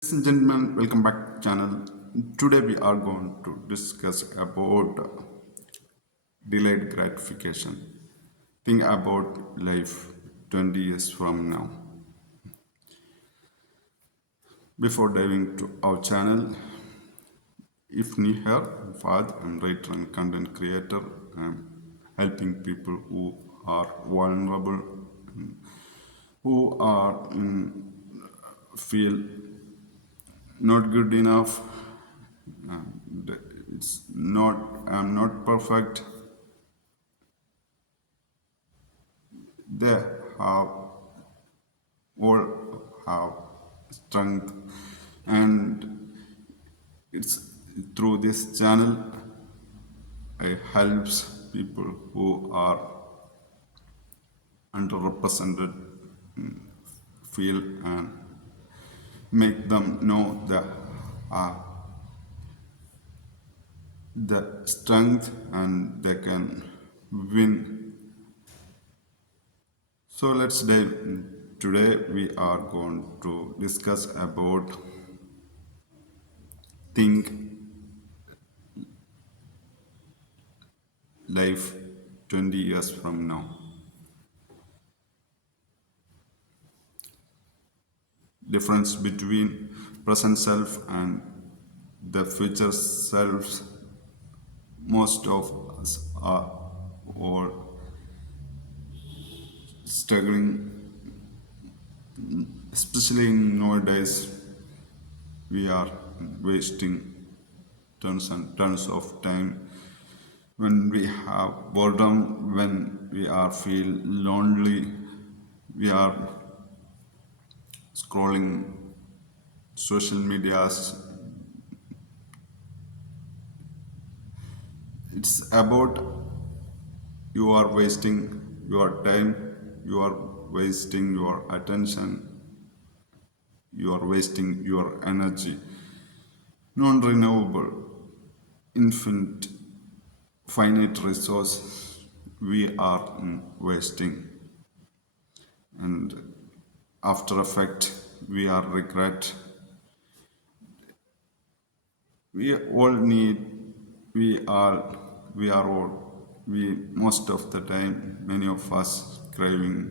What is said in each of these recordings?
Ladies and gentlemen, welcome back to channel. Today we are going to discuss about delayed gratification. Think about life 20 years from now. Before diving to our channel, if new here, Fad, I'm writer and content creator. I'm helping people who are vulnerable, who are feel not good enough. It's not. I'm not perfect. They have all have strength, and it's through this channel I helps people who are underrepresented feel and make them know uh, the strength and they can win. So let's dive in. Today we are going to discuss about think life 20 years from now. Difference between present self and the future selves. Most of us are or struggling, especially nowadays. We are wasting tons and tons of time when we have boredom, when we are feel lonely. We are scrolling social medias. It's about you are wasting your time, you are wasting your attention, you are wasting your energy. Non renewable, infinite, finite resource we are wasting. And after effect, we are regret. We all need, we are, we are all, we most of the time, many of us craving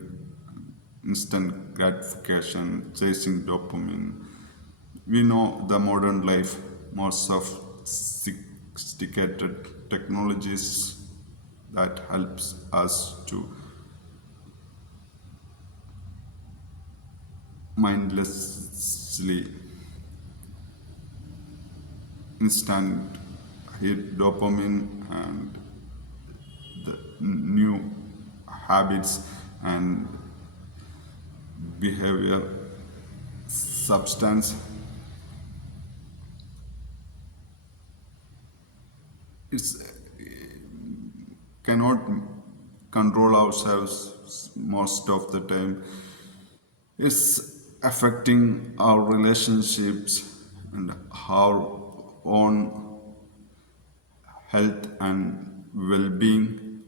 instant gratification, chasing dopamine. We know the modern life, more sophisticated technologies that helps us to mindlessly instant hit dopamine and the new habits and behavior substance. It's cannot control ourselves most of the time. It's affecting our relationships and our own health and well-being.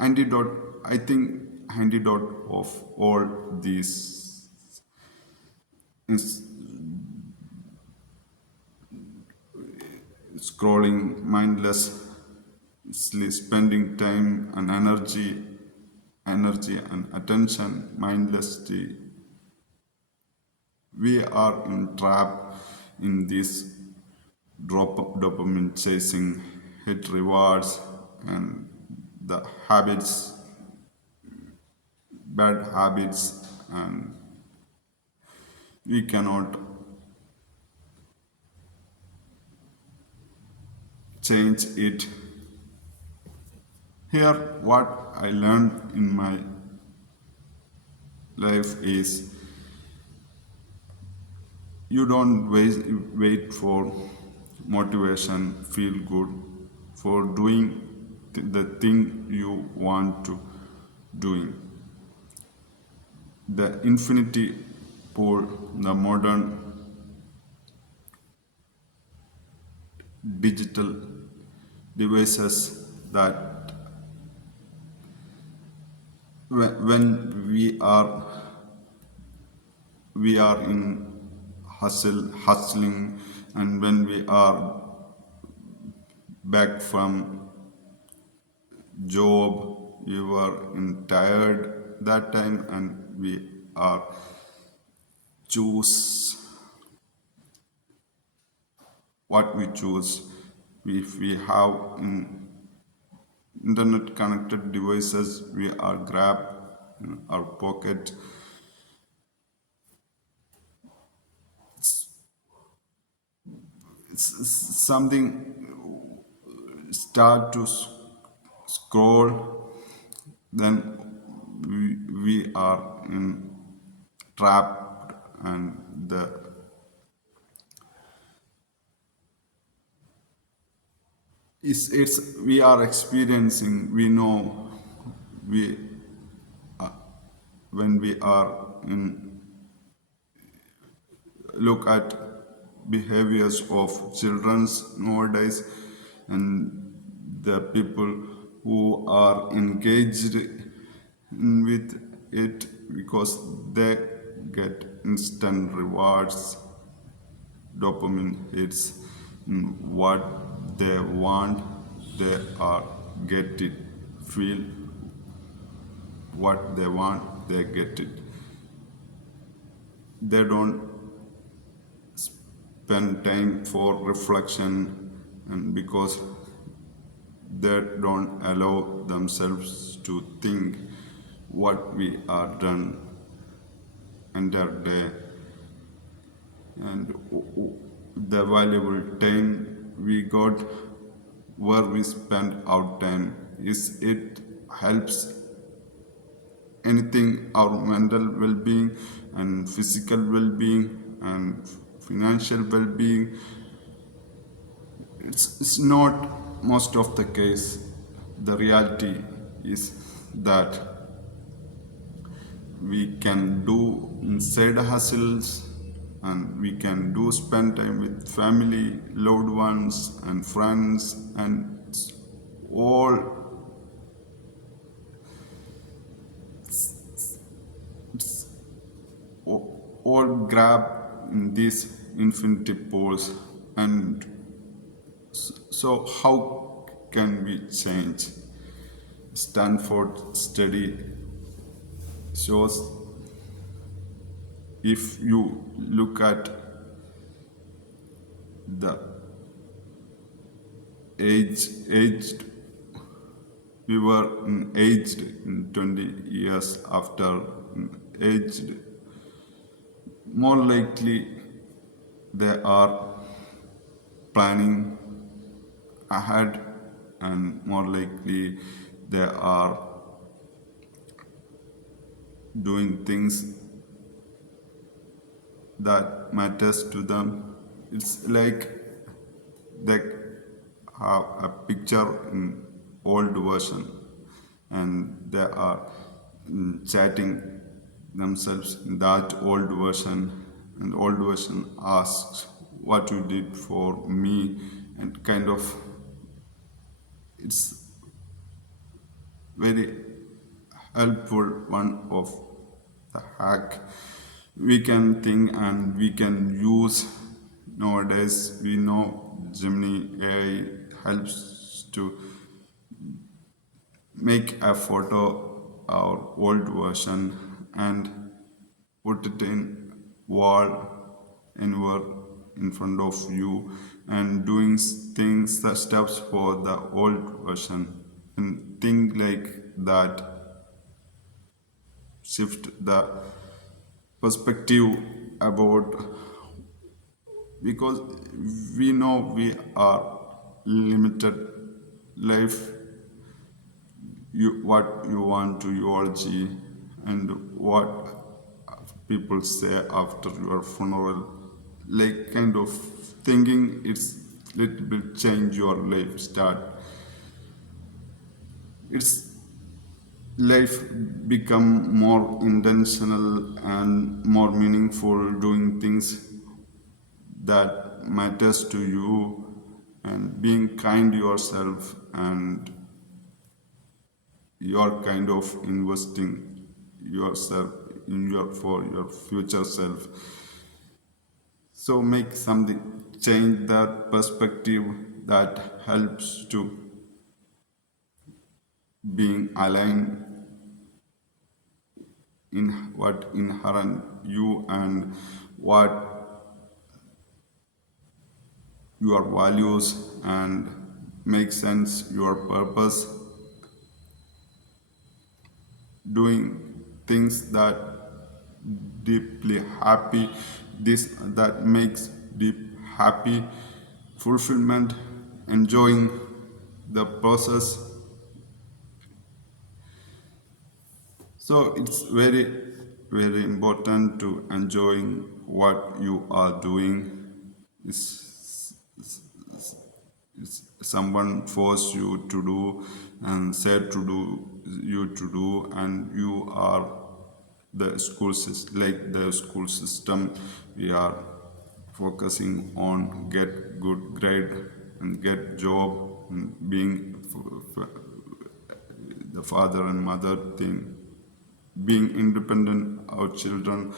Antidote, I think, antidote of all these is scrolling mindlessly, spending time and energy and attention mindlessly. We are trapped in this dopamine chasing, hit rewards, and the habits, bad habits, and we cannot change it. Here, what I learned in my life is you don't wait for motivation, feel good for doing the thing you want to doing. The infinity pool, the modern digital devices that when we are we are in hustling, and when we are back from job, we were in tired that time, and we are choose what we choose. If we have internet connected devices, we are grab in our pocket. Something start to scroll, then we are in trapped, and it's we are experiencing, we know, we when we are in look at behaviors of children's nowadays, and the people who are engaged with it because they get instant rewards, dopamine hits, what they want, they are get it, feel what they want, they get it. They don't spend time for reflection, and because they don't allow themselves to think what we are done entire day, and the valuable time we got, where we spend our time, is it helps anything our mental well-being and physical well-being and financial well-being. It's not most of the case. The reality is that we can do inside hustles, and we can do spend time with family, loved ones, and friends, and all all grab in these infinity pools. And so how can we change? Stanford study shows, if you look at the aged, we were aged in 20 years after aged, more likely they are planning ahead, and more likely they are doing things that matters to them. It's like they have a picture in old version, and they are chatting themselves in that old version, and old version asks what you did for me, and kind of it's very helpful one of the hack we can think and we can use nowadays. We know Gemini AI helps to make a photo or old version and put it in wall anywhere in front of you, and doing things the steps for the old version, and think like that, shift the perspective about, because we know we are limited life. You what you want to eulogy, and what people say after your funeral, like kind of thinking, it's little bit change your life start, it's life become more intentional and more meaningful, doing things that matters to you, and being kind to yourself, and you're kind of investing yourself in your for your future self. So make something, change that perspective that helps to being aligned in what inherent you and what your values and make sense your purpose, doing things that deeply happy, this that makes deep happy, fulfillment, enjoying the process. So it's very important to enjoying what you are doing. Is someone force you to do and said to do you to do, and you are the school system, like the school system, we are focusing on get good grade and get job and being the father and mother thing, being independent our children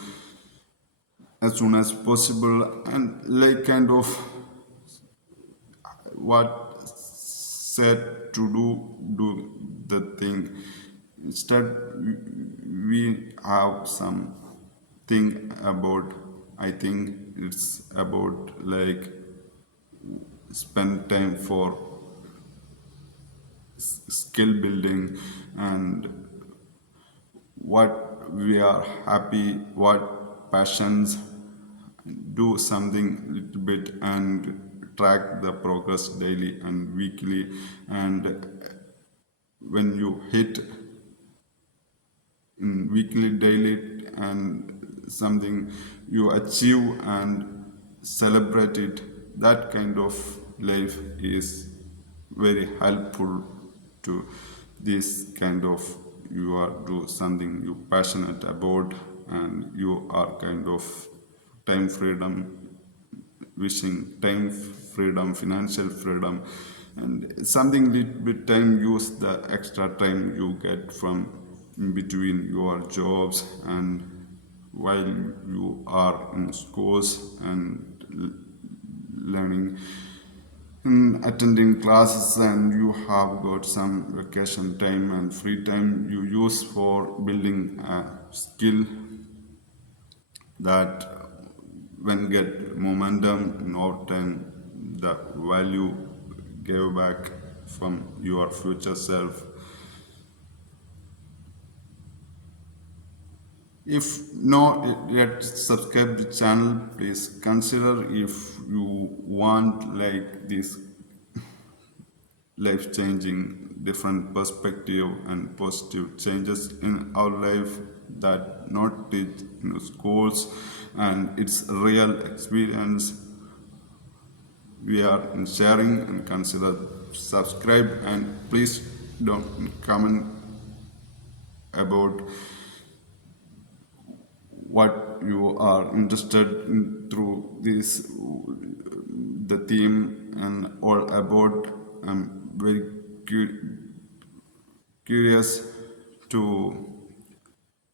as soon as possible, and like kind of what said to do the thing. Instead we have some thing about, I think it's about like spend time for skill building and what we are happy, what passions, do something little bit and track the progress daily and weekly, and when you hit in weekly daily and something you achieve and celebrate it, that kind of life is very helpful to this kind of, you are do something you passionate about and you are kind of time freedom, wishing time freedom, financial freedom, and something little bit time use the extra time you get from in between your jobs and while you are in schools and learning attending classes, and you have got some vacation time and free time you use for building a skill that when get momentum in our time, the value gave back from your future self. If not yet subscribe the channel, please consider. If you want like this life changing different perspective and positive changes in our life that not teach in schools, and it's real experience we are in sharing, and consider subscribe, and please don't comment about what you are interested in through this the theme and all about. I'm very curious to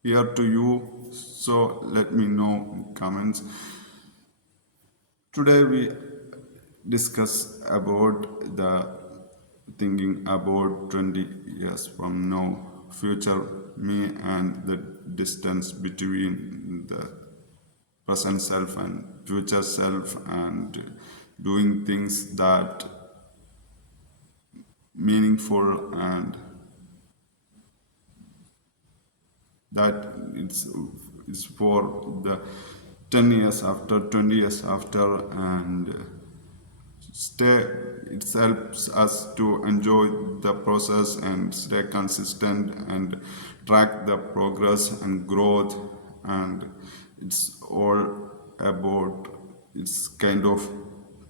hear to you, so let me know in comments. Today we discuss about the thinking about 20 years from now, future me and the distance between the present self and future self, and doing things that meaningful and that it's for the 10 years after, 20 years after, and stay, it helps us to enjoy the process and stay consistent and track the progress and growth, and it's all about, it's kind of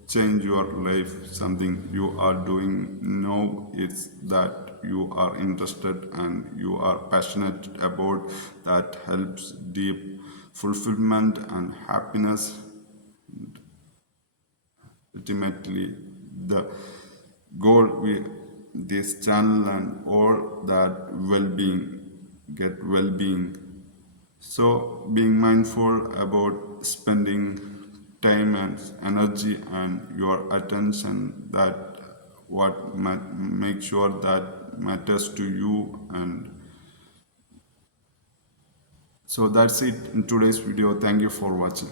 change your life, something you are doing now, it's that you are interested and you are passionate about, that helps deep fulfillment and happiness. Ultimately the goal with this channel and all that well-being, get well-being. So being mindful about spending time and energy and your attention, that make sure that matters to you. And so that's it in today's video. Thank you for watching.